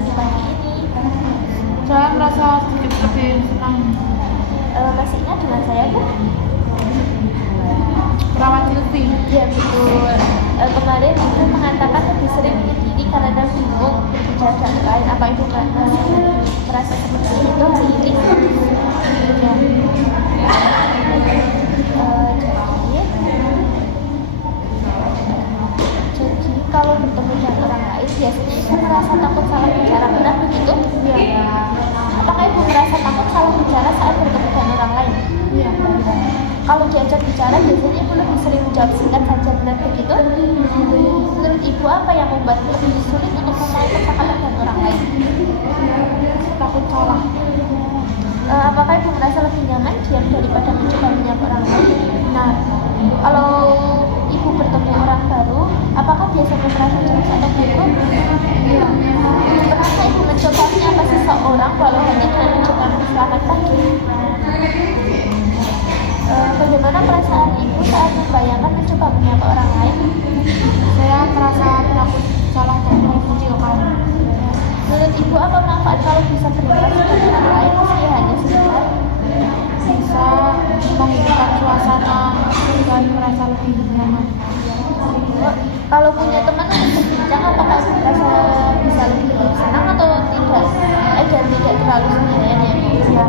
di pagi ini? Saya merasa sedikit lebih senang. Masih ingat dengan saya kan? Perawat Silvi. Ya betul. Kemarin Ibu mengatakan lebih sering menyendiri karena bingung berbicara dengan lain. Apa Ibu merasa seperti itu hari ini? Ya. Jadi kalau bertemu dengan orang lain biasanya Ibu merasa takut salah bicara, benar begitu? Iya. Apakah Ibu merasa takut salah bicara saat bertemu dengan orang lain? Iya. Kalau diajak bicara biasanya Ibu lebih sering menjawab singkat saja, benar begitu? Menurut Ibu apa yang membuat lebih sulit untuk memulai percakapan dengan orang lain? Takut salah. Apakah Ibu merasa lebih nyaman diam daripada mencoba menyapa orang lain? Nah, kalau Ibu bertemu orang baru, apakah biasanya merasa cemas atau gugup? Iya. Pernahkah Ibu mencoba menyapa seseorang walau hanya dengan mencoba selamat pagi? Bagaimana perasaan Ibu saat membayangkan mencoba menyapa orang lain? Saya merasa takut salah dan dikucilkan. Menurut Ibu apa manfaat kalau bisa berinteraksi dengan orang lain meski hanya sebentar? Bisa menghidupkan suasana dan merasa lebih nyaman. Kalau punya teman untuk berbincang, apakah Ibu merasa bisa lebih senang atau tidak? Dan tidak terlalu sendirian ya Bu? Ya.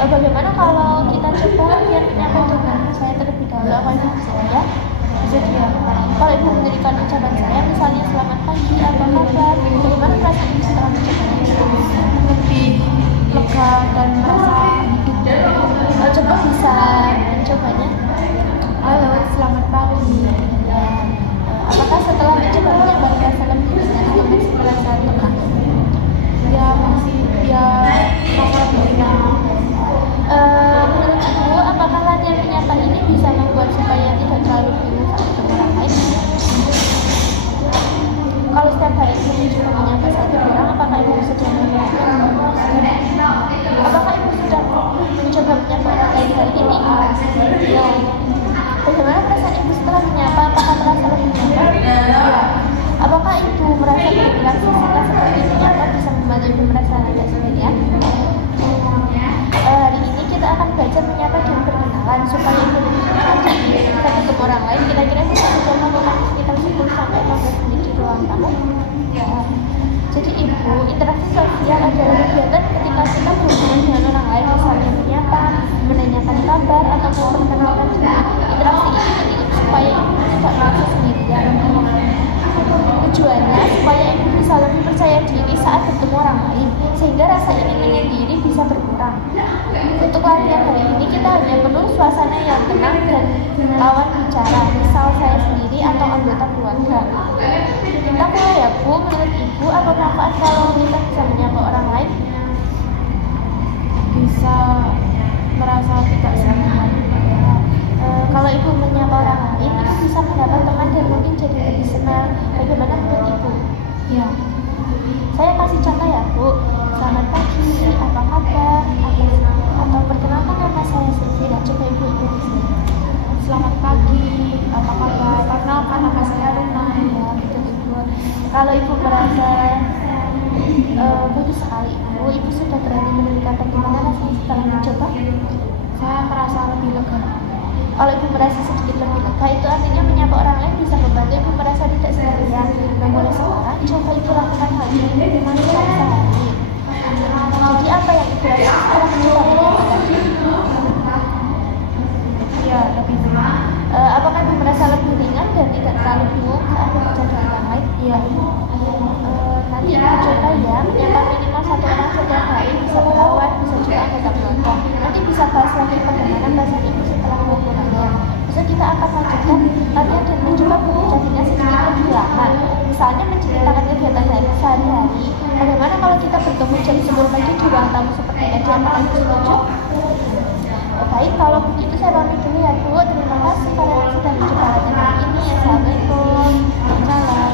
Bagaimana kalau kita coba latihan menyapa dengan saya terlebih dahulu? Apa Ibu bisa ya? Bisa ya. Kalau Ibu memberikan ucapan saya, misalnya selamat pagi, apa kabar? Bagaimana perasaan Ibu setelah mencobanya? Lebih lega dan merasa hidup. Coba bisa mencobanya. Halo, selamat pagi. Ya. Apakah setelah mencoba menyapa merasa lebih ringan atau masih merasa tenang? Ya masih ringan. Menurut Ibu, apakah latihan menyapa ini bisa membuat supaya tidak terlalu bingung saat bertemu orang lain? Kalau setiap hari Ibu mencoba menyapa satu orang, apakah Ibu sudah melakukan? Apakah Ibu sudah mencoba menyapa orang lain hari ini? Ya. Bagaimana perasaan Ibu setelah menyapa? Apakah merasa lebih nyaman? Ya. Apakah Ibu merasa berinteraksi singkat seperti menyapa bisa membantu Ibu merasa tidak sendirian? Hari ini kita akan belajar menyapa dan berkenalan supaya Ibu lebih tertarik bisa ketemu orang lain. Kira-kira kita sudah melakukan sekitar 10 sampai 15 menit di ruang tamu. Ya. Jadi Ibu, interaksi sosial adalah kegiatan ketika kita berhubungan dengan orang lain, misalnya menyapa, menanyakan kabar, atau memperkenalkan diri. Interaksi ini penting supaya Ibu tidak merasa sendirian. Tujuannya supaya Ibu bisa lebih percaya diri saat bertemu orang lain, sehingga rasa ingin menyendiri bisa berkurang. Untuk latihan hari ini kita hanya perlu suasana yang tenang dan lawan bicara, misal saya sendiri atau anggota keluarga. Kita mulai ya Bu, menurut Ibu apa manfaat kalau kita bisa menyapa orang lain? Bisa merasa tidak sendirian. Kalau Ibu menyapa orang lain, Ibu bisa mendapat teman dan mungkin jadi lebih senang. Bagaimana menurut Ibu? Ya. Saya kasih contoh ya Bu. Selamat pagi, apa kabar? Atau perkenalkan nama saya Silvi. Coba Ibu di sini. Selamat pagi, apa kabar? Perkenalkan nama saya Luna. Ya, betul Ibu. Kalau Ibu merasa bagus sekali Ibu sudah berani memberikan bagaimana rasanya setelah mencoba? Saya merasa lebih lega. Kalau Ibu merasa sedikit lebih lega, itu artinya menyapa orang lain bisa membantu Ibu merasa tidak sendirian. Nah, mulai sekarang coba Ibu lakukan hal ini 5 menit sehari. Jadi apa yang Ibu rasa setelah mencoba menyapa tadi? Ya, lebih ringan. Apakah Ibu merasa lebih ringan dan tidak terlalu bingung saat berbicara dengan orang lain? Iya. Nanti Ibu coba ya, menyapa minimal 1 orang setiap hari, bisa perawat, bisa juga anggota keluarga. Nanti bisa bahas lagi bagaimana perasaan Ibu setelah melakukannya. Besok kita akan lanjutkan latihan dan mencoba berbicara dengan sedikit lebih lama. Misalnya menceritakan kegiatan sehari-hari. Bagaimana kalau kita bertemu jam 10 pagi di ruang tamu seperti tadi? Apakah Ibu setuju? Baik, kalau begitu saya pamit dulu ya Bu. Terima kasih karena sudah mencoba latihan ini. Assalamualaikum. Salam.